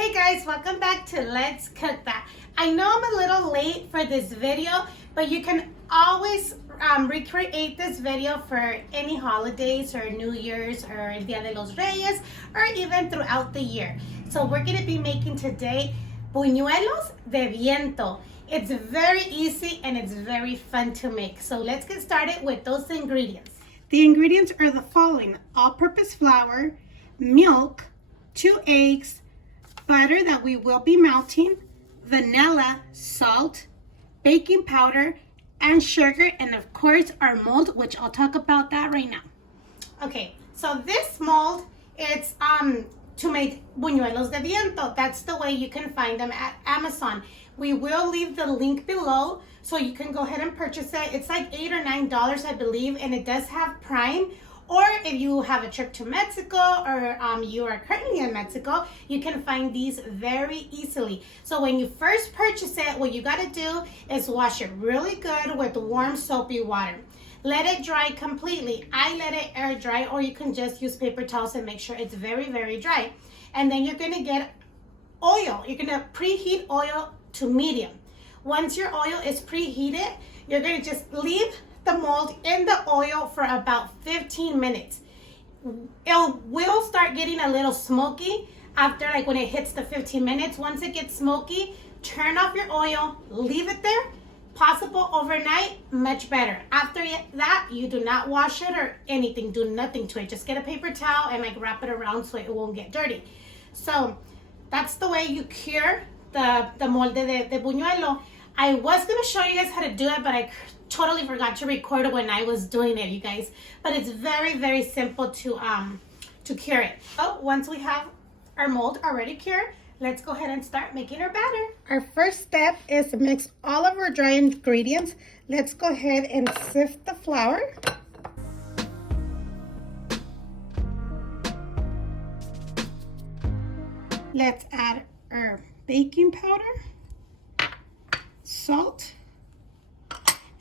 Hey guys, welcome back to Let's Cook That. I know I'm a little late for this video, but you can always recreate this video for any holidays or New Year's or Dia de los Reyes or even throughout the year. So we're going to be making today Buñuelos de Viento. It's very easy and it's very fun to make. So let's get started with those ingredients. The ingredients are the following: all-purpose flour, milk, 2 eggs, butter that we will be melting, vanilla, salt, baking powder, and sugar, and of course our mold, which I'll talk about that right now. Okay, so this mold, it's to make Buñuelos de Viento. That's the way you can find them at Amazon. We will leave the link below so you can go ahead and purchase it. It's like $8 or $9, I believe, and it does have Prime. Or if you have a trip to Mexico or you are currently in Mexico, you can find these very easily. So when you first purchase it, what you got to do is wash it really good with warm soapy water. Let it dry completely. I let it air dry, or you can just use paper towels and make sure it's very, very dry. And then you're going to get oil. You're going to preheat oil to medium. Once your oil is preheated, you're going to just leave the mold in the oil for about 15 minutes. It will start getting a little smoky after, like, when it hits the 15 minutes. Once it gets smoky, turn off your oil, leave it there. Possible overnight, much better. After that, you do not wash it or anything. Do nothing to it. Just get a paper towel and wrap it around so it won't get dirty. So that's the way you cure the molde de buñuelo. I was going to show you guys how to do it, but I totally forgot to record it when I was doing it, you guys. But it's very, very simple to cure it. So once we have our mold already cured, let's go ahead and start making our batter. Our first step is to mix all of our dry ingredients. Let's go ahead and sift the flour. Let's add our baking powder, salt,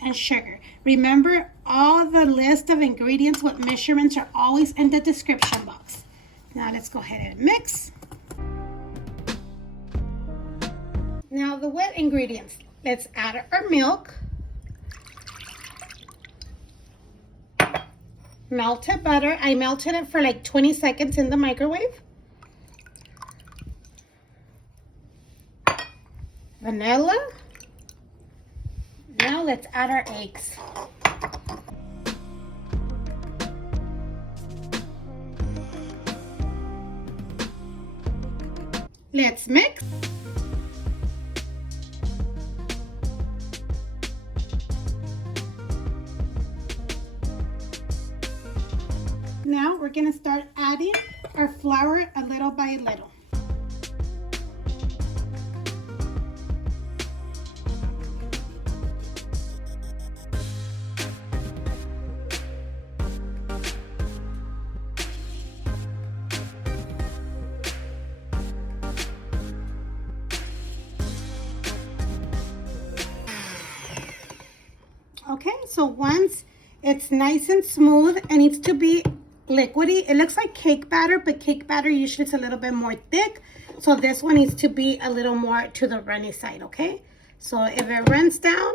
and sugar. Remember, all the list of ingredients with measurements are always in the description box. Now let's go ahead and mix. Now the wet ingredients. Let's add our milk, melted butter. I melted it for like 20 seconds in the microwave. Vanilla. Now let's add our eggs. Let's mix. Now we're going to start adding our flour a little by little. Okay, so once it's nice and smooth, it needs to be liquidy. It looks like cake batter, but cake batter usually is a little bit more thick. So this one needs to be a little more to the runny side, okay? So if it runs down,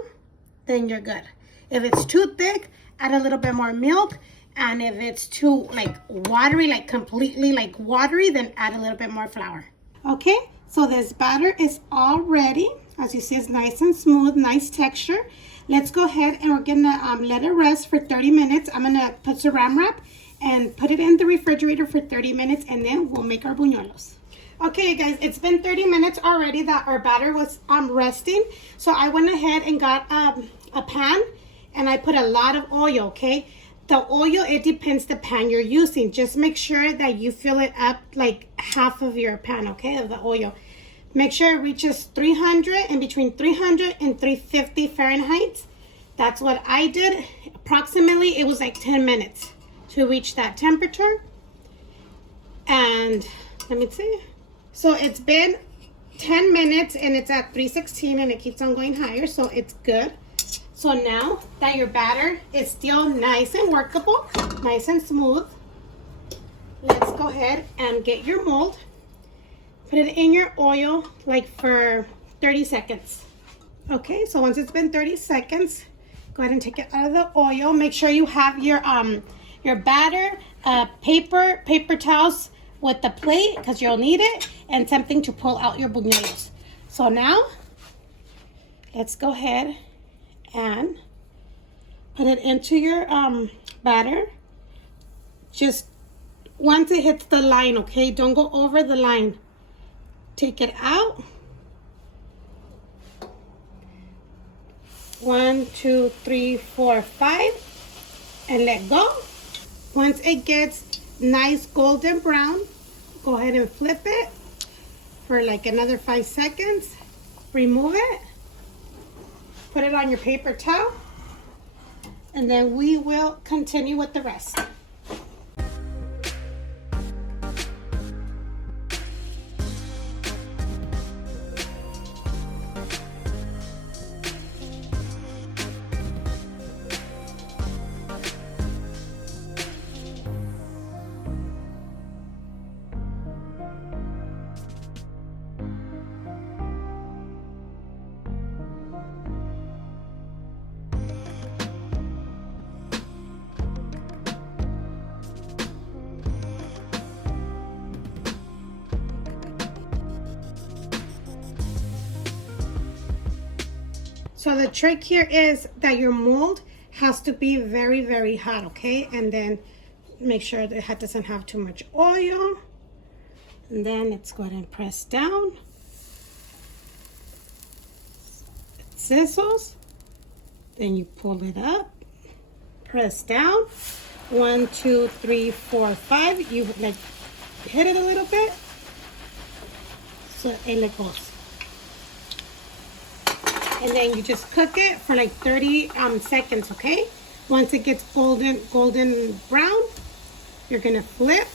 then you're good. If it's too thick, add a little bit more milk. And if it's too watery, completely watery, then add a little bit more flour. Okay, so this batter is all ready. As you see, it's nice and smooth, nice texture. Let's go ahead and we're gonna let it rest for 30 minutes. I'm gonna put saran wrap and put it in the refrigerator for 30 minutes, and then we'll make our buñuelos. Okay, you guys, it's been 30 minutes already that our batter was resting. So I went ahead and got a pan, and I put a lot of oil, okay? The oil, it depends the pan you're using. Just make sure that you fill it up like half of your pan, okay, of the oil. Make sure it reaches 300, and between 300 and 350 Fahrenheit. That's what I did. Approximately, it was like 10 minutes to reach that temperature. And let me see. So it's been 10 minutes and it's at 316 and it keeps on going higher, so it's good. So now that your batter is still nice and workable, nice and smooth, let's go ahead and get your mold. Put it in your oil like for 30 seconds. Okay, so once it's been 30 seconds, go ahead and take it out of the oil. Make sure you have your batter, paper towels with the plate because you'll need it, and something to pull out your buñuelos. So now, let's go ahead and put it into your batter. Just once it hits the line, okay? Don't go over the line. Take it out. 1, 2, 3, 4, 5, and let go. Once it gets nice golden brown, go ahead and flip it for like another 5 seconds. Remove it. Put it on your paper towel, and then we will continue with the rest. So the trick here is that your mold has to be very, very hot, okay? And then make sure that it doesn't have too much oil. And then let's go ahead and press down. It sizzles. Then you pull it up. Press down. 1, 2, 3, 4, 5. You like hit it a little bit. So it goes. And then you just cook it for like 30 seconds, okay? Once it gets golden brown, you're gonna flip,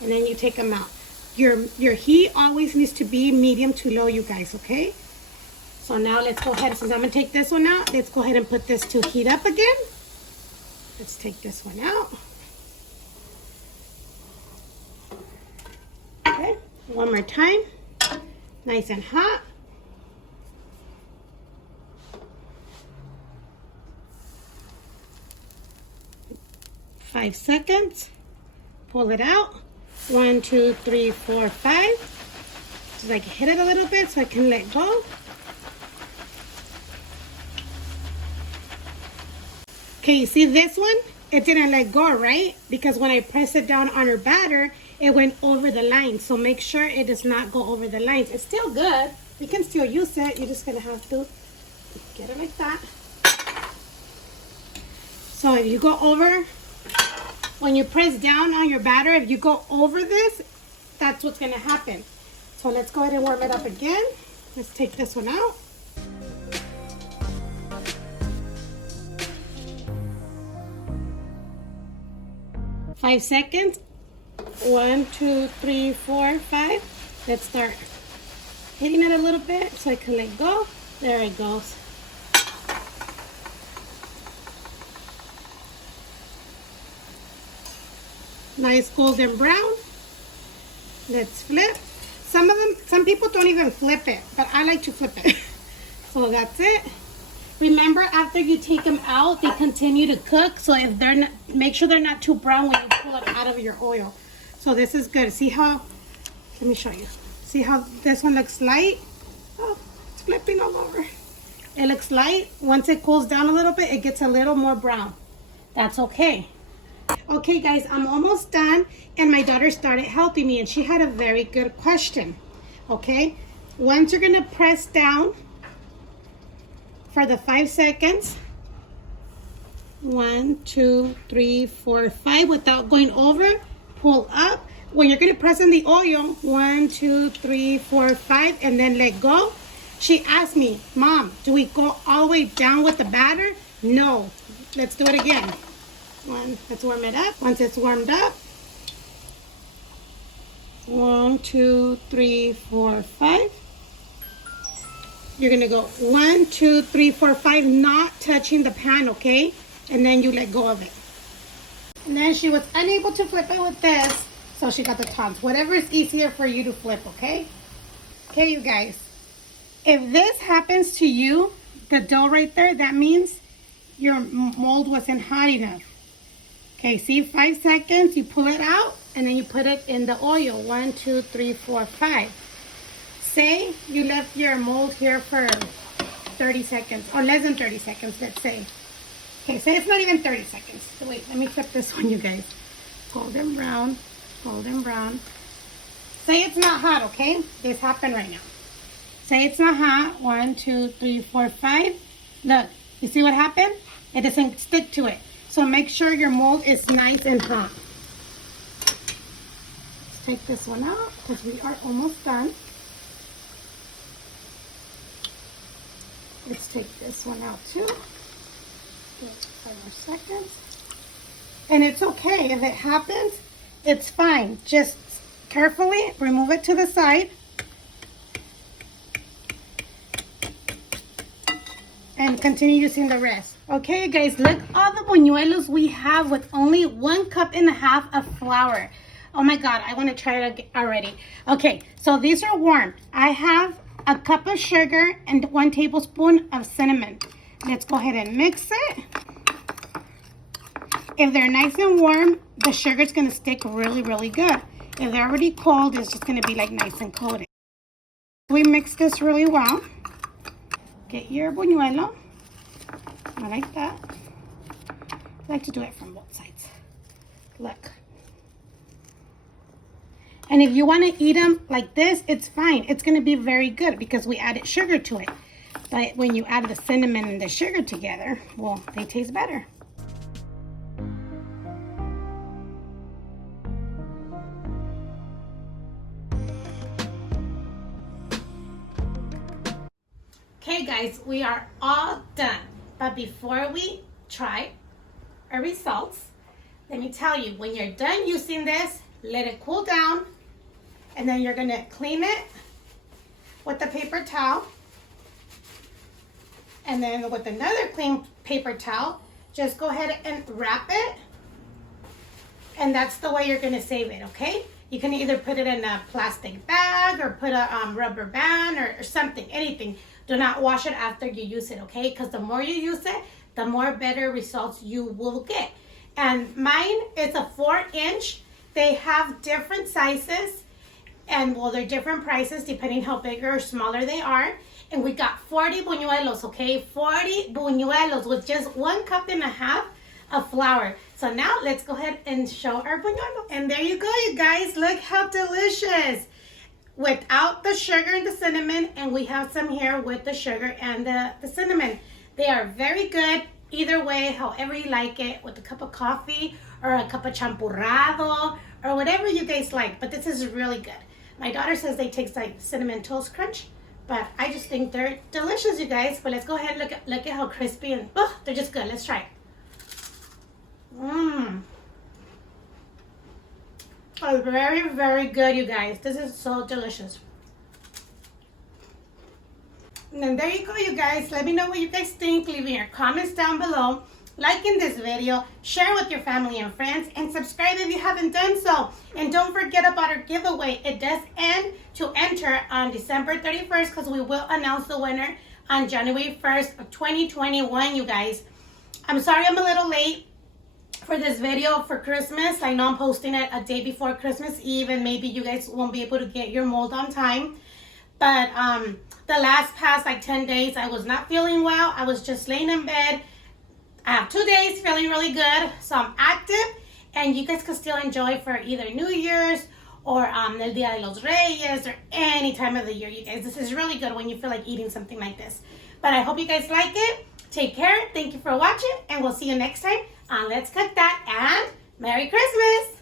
and then you take them out. Your heat always needs to be medium to low, you guys, okay? So now let's go ahead, since I'm gonna take this one out, let's go ahead and put this to heat up again. Let's take this one out. Okay, one more time. Nice and hot. 5 seconds. Pull it out. 1, 2, 3, 4, 5. Just like hit it a little bit so I can let go. Okay, you see this one? It didn't let go, right? Because when I pressed it down on our batter, it went over the line. So make sure it does not go over the lines. It's still good. You can still use it. You're just gonna have to get it like that. So if you go over, when you press down on your batter, if you go over this, that's what's gonna happen. So let's go ahead and warm it up again. Let's take this one out. Five seconds. 1, 2, 3, 4, 5. Let's start hitting it a little bit so I can let go. There it goes. Nice golden brown. Let's flip. Some people don't even flip it, but I like to flip it. So that's it. Remember, after you take them out, they continue to cook. So if they're not, make sure they're not too brown when you pull it out of your oil. So this is good. See how, let me show you. See how this one looks light? Oh, it's flipping all over. It looks light. Once it cools down a little bit, it gets a little more brown. That's okay. Okay guys, I'm almost done, and my daughter started helping me, and she had a very good question. Okay, once you're gonna press down for the 5 seconds, 1, 2, 3, 4, 5, without going over, pull up. When you're gonna press in the oil, 1, 2, 3, 4, 5, and then let go. She asked me, Mom, do we go all the way down with the batter? No. Let's do it again. Let's warm it up. Once it's warmed up, 1, 2, 3, 4, 5. You're gonna go 1, 2, 3, 4, 5, not touching the pan, okay? And then you let go of it. And then she was unable to flip it with this, So she got the tongs. Whatever is easier for you to flip, okay? Okay, you guys. If this happens to you, the dough right there, that means your mold wasn't hot enough. Okay, see, 5 seconds, you pull it out, and then you put it in the oil. 1, 2, 3, 4, 5. Say you left your mold here for 30 seconds, or less than 30 seconds, let's say. Okay, say it's not even 30 seconds. So wait, let me flip this one, you guys. Golden brown, golden brown. Say it's not hot, okay? This happened right now. Say it's not hot. 1, 2, 3, 4, 5. Look, you see what happened? It doesn't stick to it. So make sure your mold is nice and hot. Let's take this one out because we are almost done. Let's take this one out too. 5 more seconds. And it's okay. If it happens, it's fine. Just carefully remove it to the side. And continue using the rest. Okay, guys, look all the buñuelos we have with only 1.5 cups of flour. Oh my God, I want to try it already. Okay, so these are warm. I have a cup of sugar and 1 tablespoon of cinnamon. Let's go ahead and mix it. If they're nice and warm, the sugar is going to stick really, really good. If they're already cold, it's just going to be like nice and coated. We mix this really well. Get your buñuelo. I like that. I like to do it from both sides. Look. And if you want to eat them like this, it's fine. It's going to be very good because we added sugar to it. But when you add the cinnamon and the sugar together, well, they taste better. Okay, guys, we are all done. But before we try our results, let me tell you, when you're done using this, let it cool down, and then you're gonna clean it with a paper towel, and then with another clean paper towel, just go ahead and wrap it, and that's the way you're gonna save it, okay? You can either put it in a plastic bag or put a rubber band or something, anything. Do not wash it after you use it, okay? Because the more you use it, the more better results you will get. And mine is a 4-inch. They have different sizes, and well, they're different prices depending how big or smaller they are. And we got 40 buñuelos, okay? 40 buñuelos with just 1.5 cups of flour. So now let's go ahead and show our buñuelo. And there you go, you guys. Look how delicious. Without the sugar and the cinnamon, and we have some here with the sugar and the cinnamon. They are very good either way, however you like it, with a cup of coffee or a cup of champurrado or whatever you guys like. But this is really good. My daughter says they taste like Cinnamon Toast Crunch, but I just think they're delicious, you guys. But let's go ahead and look at how crispy and they're just good. Let's try it. Oh, very, very good, you guys. This is so delicious. And there you go, you guys. Let me know what you guys think. Leave your comments down below. Like in this video, share with your family and friends, and subscribe if you haven't done so. And don't forget about our giveaway. It does end to enter on December 31st because we will announce the winner on January 1st of 2021, you guys. I'm sorry I'm a little late for this video for Christmas. I know I'm posting it a day before Christmas Eve, and maybe you guys won't be able to get your mold on time. But the past like 10 days, I was not feeling well. I was just laying in bed. I have 2 days feeling really good, so I'm active, and you guys can still enjoy for either New Year's or El Dia de los Reyes or any time of the year, you guys. This is really good when you feel like eating something like this. But I hope you guys like it. Take care. Thank you for watching, and we'll see you next time on Let's Cook That, and Merry Christmas!